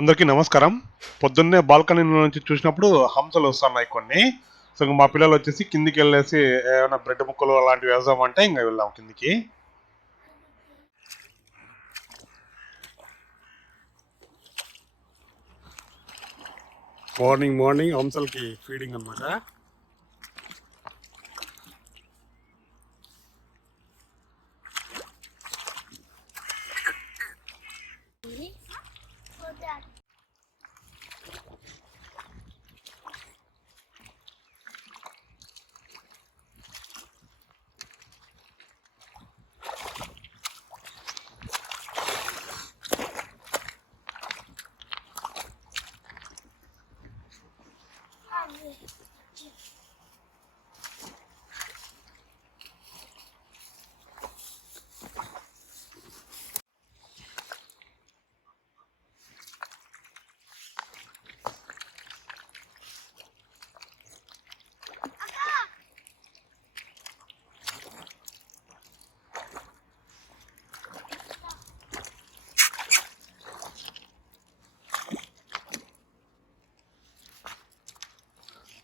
అందరికీ నమస్కారం. పొద్దున్నే బాల్కనీ నుంచి చూసినప్పుడు హంసలు వస్తున్నాయి కొన్ని. సో ఇంక మా పిల్లలు వచ్చేసి కిందికి వెళ్ళేసి ఏమైనా బ్రెడ్ ముక్కలు అలాంటివి వేద్దామంటే ఇంకా వెళ్ళాం కిందికి. మార్నింగ్ మార్నింగ్ హంసలకి ఫీడింగ్ అనమాట.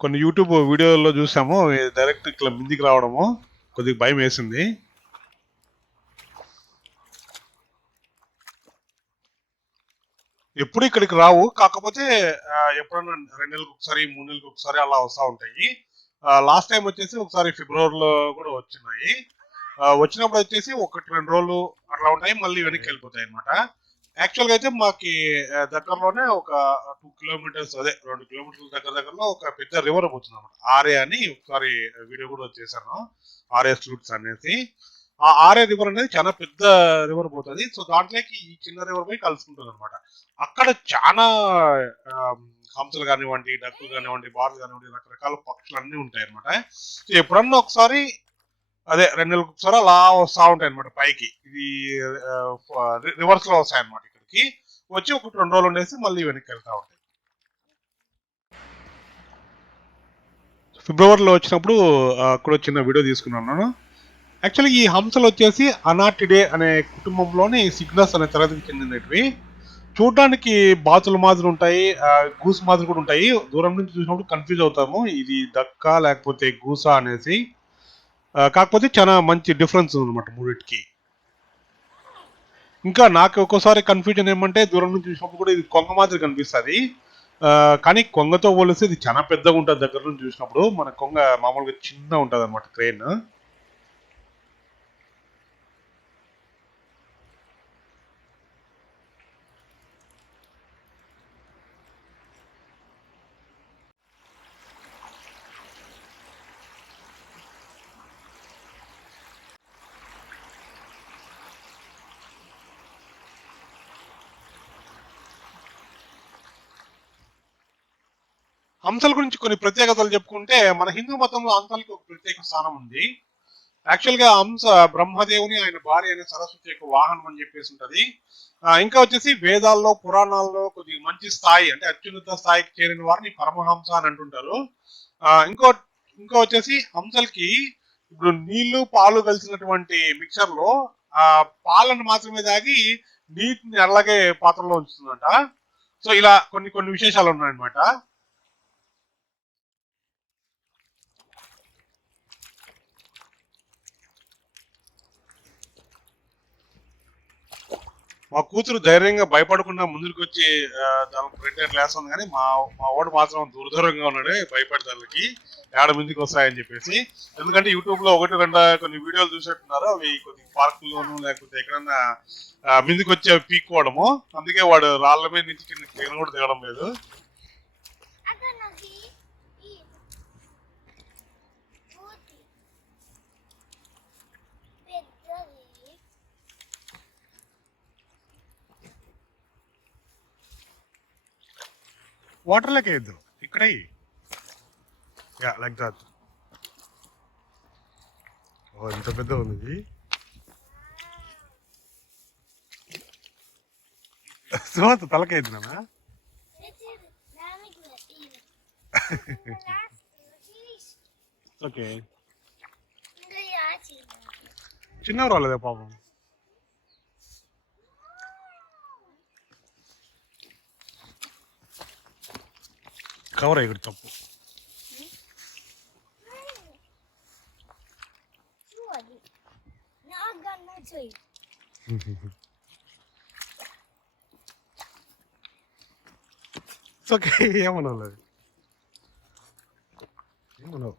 కొన్ని యూట్యూబ్ వీడియోల్లో చూసాము, డైరెక్ట్ ఇట్లా మిందికి రావడము కొద్దిగా భయం వేసింది. ఎప్పుడు ఇక్కడికి రావు, కాకపోతే ఎప్పుడన్నా 2 నెలలకు ఒకసారి 3 నెలలకు ఒకసారి అలా వస్తూ ఉంటాయి. లాస్ట్ టైం వచ్చేసి ఒకసారి ఫిబ్రవరిలో కూడా వచ్చినాయి. వచ్చినప్పుడు వచ్చేసి 1-2 రోజులు అట్లా ఉంటాయి, మళ్ళీ వెనక్కి వెళ్ళిపోతాయి అనమాట. యాక్చువల్గా అయితే మాకి దగ్గరలోనే ఒక 2 కిలోమీటర్స్, అదే 2 కిలోమీటర్ల దగ్గరలో ఒక పెద్ద రివర్ పోతుంది అనమాట. ఆర్ఏ అని ఒకసారి వీడియో కూడా వచ్చేసాను, ఆర్ఏ స్లూట్స్ అనేసి. ఆ ఆర్ఏ రివర్ అనేది చాలా పెద్ద రివర్ పోతుంది. సో దాంట్లోకి ఈ చిన్న రివర్ పోయి కలుసుకుంటుంది అనమాట. అక్కడ చాలా హంసలు కానివ్వండి, డక్కులు కానివ్వండి, బార్లు కానివ్వండి, రకరకాల పక్షులు అన్నీ ఉంటాయి అనమాట. సో ఎప్పుడన్నా ఒకసారి, అదే 2 నెలలకు ఒకసారి అలా వస్తూ ఉంటాయి అనమాట పైకి. ఇది రివర్స్ లో వస్తాయి అనమాట. ఇక్కడికి వచ్చి 1-2 రోజులు ఉండేసి మళ్ళీ వెనక్కి వెళ్తా ఉంటాయి. ఫిబ్రవరిలో వచ్చినప్పుడు అక్కడ చిన్న వీడియో తీసుకున్నాను. యాక్చువల్లీ ఈ హంసలు వచ్చేసి అనాటిడే అనే కుటుంబంలోని సిగ్నస్ అనే తరగతికి చెందినవి. చూడడానికి బాతుల మాదిరి ఉంటాయి, గూస్ మాదిరి కూడా ఉంటాయి. దూరం నుంచి చూసినప్పుడు కన్ఫ్యూజ్ అవుతాము, ఇది దక్క లేకపోతే గూసా అనేసి. కాకపోతే చాలా మంచి డిఫరెన్స్ ఉందన్నమాట మూడింటికి. ఇంకా నాకు ఒక్కోసారి కన్ఫ్యూజన్ ఏమంటే, దూరం నుంచి చూసినప్పుడు కూడా ఇది కొంగ మాదిరి కనిపిస్తుంది. కానీ కొంగతో పోలిస్తే ఇది చాలా పెద్దగా ఉంటుంది. దగ్గర నుంచి చూసినప్పుడు మన కొంగ మామూలుగా చిన్న ఉంటుంది అనమాట, క్రేన్. హంసల గురించి కొన్ని ప్రత్యేకతలు చెప్పుకుంటే, మన హిందూ మతంలో హంసలకి ఒక ప్రత్యేక స్థానం ఉంది. యాక్చువల్ గా హంస బ్రహ్మదేవుని, ఆయన భార్య అనే సరస్వతి యొక్క వాహనం అని చెప్పేసి ఉంటది. ఇంకా వచ్చేసి వేదాల్లో, పురాణాల్లో కొద్దిగా మంచి స్థాయి, అంటే అత్యున్నత స్థాయికి చేరిన వారిని పరమహంస అని అంటుంటారు. ఇంకో ఇంకా వచ్చేసి హంసలకి ఇప్పుడు నీళ్లు పాలు కలిసినటువంటి మిక్చర్ లో ఆ పాలను మాత్రమే తాగి నీటిని అలాగే పాత్రలో ఉంచుతుందంట. సో ఇలా కొన్ని కొన్ని విశేషాలు ఉన్నాయన్నమాట. మా కూతురు ధైర్యంగా భయపడకుండా ముందుకు వచ్చి దానికి ప్రింటర్ లేస్తుంది, కానీ మా మా వాడు మాత్రం దూరంగా ఉన్నాడు, భయపడతానికి ఏడ ముందుకు వస్తాయని చెప్పేసి. ఎందుకంటే యూట్యూబ్ లో 1-2 కొన్ని వీడియోలు చూసేట్టున్నారు, అవి కొద్దిగా పార్కుల్లోనూ లేకపోతే ఎక్కడన్నా ముందుకు వచ్చి అవి పీక్కోవడము. అందుకే వాడు రాళ్ళ మీద నుంచి కింద కూడా దిగడం లేదు. వాటర్లోకి వేద్దాం ఇక్కడే, యా లైక్ దాట్. ఓ ఇంత పెద్ద ఉంది ఇది. సుమంత తలకైంది నాన్న. ఓకే, చిన్నవి రాలేదా పాపం. కవర్ అయ్యి తప్పు. ఓకే, ఏమన్నావు అది, ఏమన్నావు?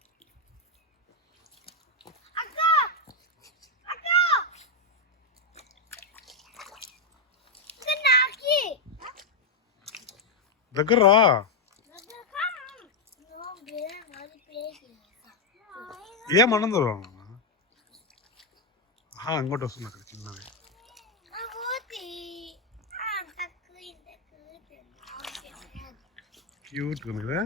దగ్గర ఏమన్నదు ఇంకోటి వస్తుంది అక్కడ చిన్నది. క్యూట్ ఉంది కదా.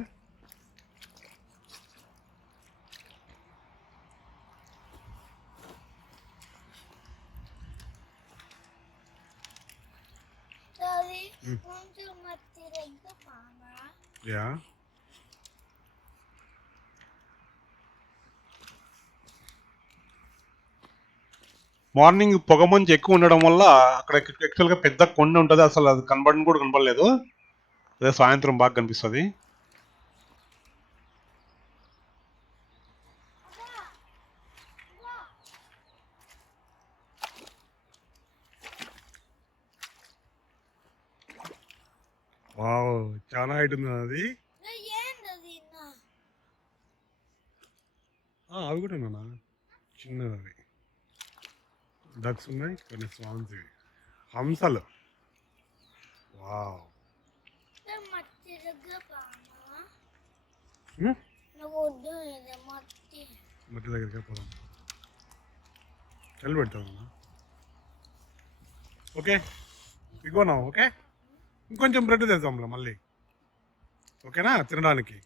యా మార్నింగ్ పొగమంచు ఎక్కువ ఉండడం వల్ల అక్కడ యాక్చువల్గా పెద్ద కొండ ఉంటుంది, అసలు అది కనబడని కూడా కనబడలేదు. అదే సాయంత్రం బాగా కనిపిస్తుంది. వావ్, చాలా హైట్ ఉంది అది. అవి కూడా ఉన్నా చిన్నది, అవి డక్స్ ఉన్నాయి, కొన్ని స్వాన్స్, ఇవి హంసలు. వావ్, మట్టి దగ్గరికి పోదాం, చల్లి పెడతామన్నా. ఓకే ఇగోనా. ఓకే, ఇంకొంచెం బ్రెడ్ తెద్దాంలే మళ్ళీ, ఓకేనా తినడానికి.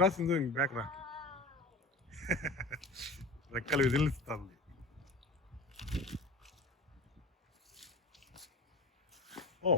రా సింధు, బ్యాక్ రా. రెక్కలు విదిలిస్తుంది. ఓ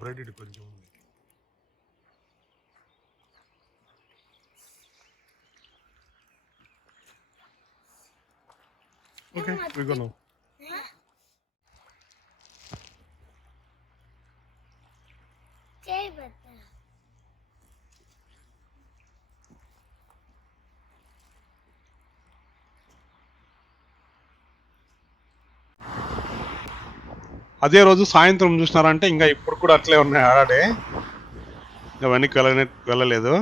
బ్రెడ్ ఇటు కొంచెం ఉంది. ఓకే ఇగోను. అదే రోజు సాయంత్రం చూసినారంటే ఇంకా ఇప్పుడు కూడా అట్లే ఉన్నాయి ఆడే, వెనక్కి వెళ్ళలేదు.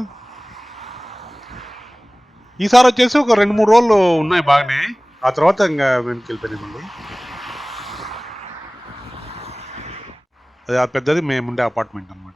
ఈసారి వచ్చేసి ఒక 2-3 రోజులు ఉన్నాయి బాగానే, ఆ తర్వాత ఇంకా వెనక్కి వెళ్ళిపోయినాయి మళ్ళీ. అది ఆ పెద్దది మేముండే అపార్ట్మెంట్ అన్నమాట.